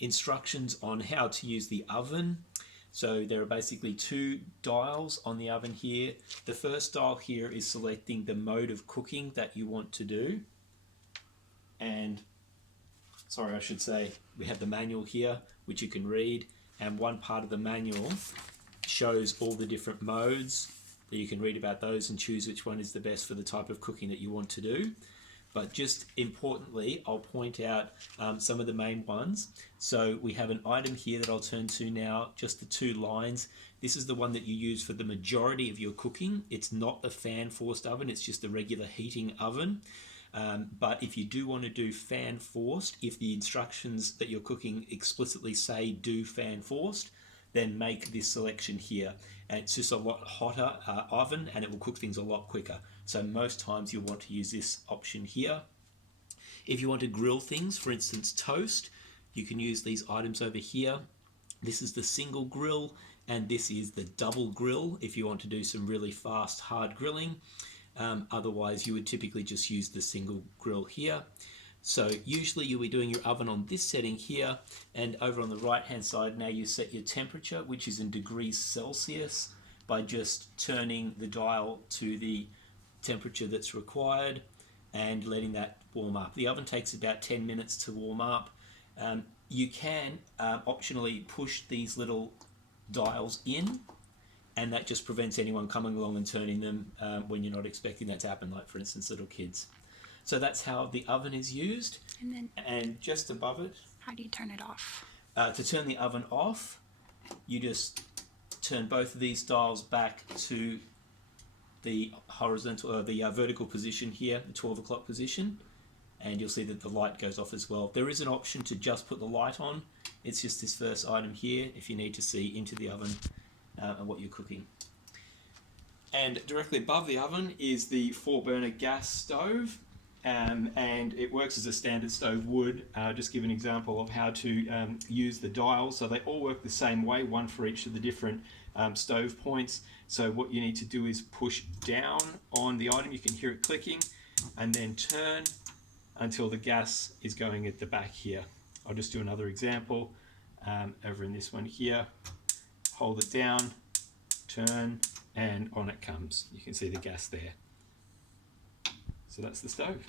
instructions on how to use the oven. So there are basically two dials on the oven here. The first dial here is selecting the mode of cooking that you want to do. And sorry, I should say we have the manual here, which you can read, and one part of the manual shows all the different modes that you can read about those and choose which one is the best for the type of cooking that you want to do. But just importantly, I'll point out some of the main ones. So we have an item here that I'll turn to now, just the two lines. This is the one that you use for the majority of your cooking. It's not a fan forced oven, it's just a regular heating oven. But if you do want to do fan forced, if the instructions that you're cooking explicitly say do fan forced, then make this selection here. And it's just a lot hotter oven, and it will cook things a lot quicker. So most times you'll want to use this option here. If you want to grill things, for instance toast, you can use these items over here. This is the single grill, and this is the double grill if you want to do some really fast hard grilling. Otherwise you would typically just use the single grill here. So usually you'll be doing your oven on this setting here, and over on the right hand side now you set your temperature, which is in degrees Celsius, by just turning the dial to the temperature that's required and letting that warm up. The oven takes about 10 minutes to warm up. You can optionally push these little dials in, and that just prevents anyone coming along and turning them when you're not expecting that to happen, like for instance little kids. So that's how the oven is used. And just above it, how do you turn it off? To turn the oven off, you just turn both of these dials back to the horizontal or the vertical position here, the 12 o'clock position, and you'll see that the light goes off as well. There is an option to just put the light on. It's just this first item here if you need to see into the oven and what you're cooking. And directly above the oven is the 4-burner gas stove. And it works as a standard stove would. Just give an example of how to use the dials. So they all work the same way, one for each of the different stove points. So what you need to do is push down on the item, you can hear it clicking, and then turn until the gas is going at the back here. I'll just do another example over in this one here. Hold it down, turn, and on it comes. You can see the gas there. So that's the stove.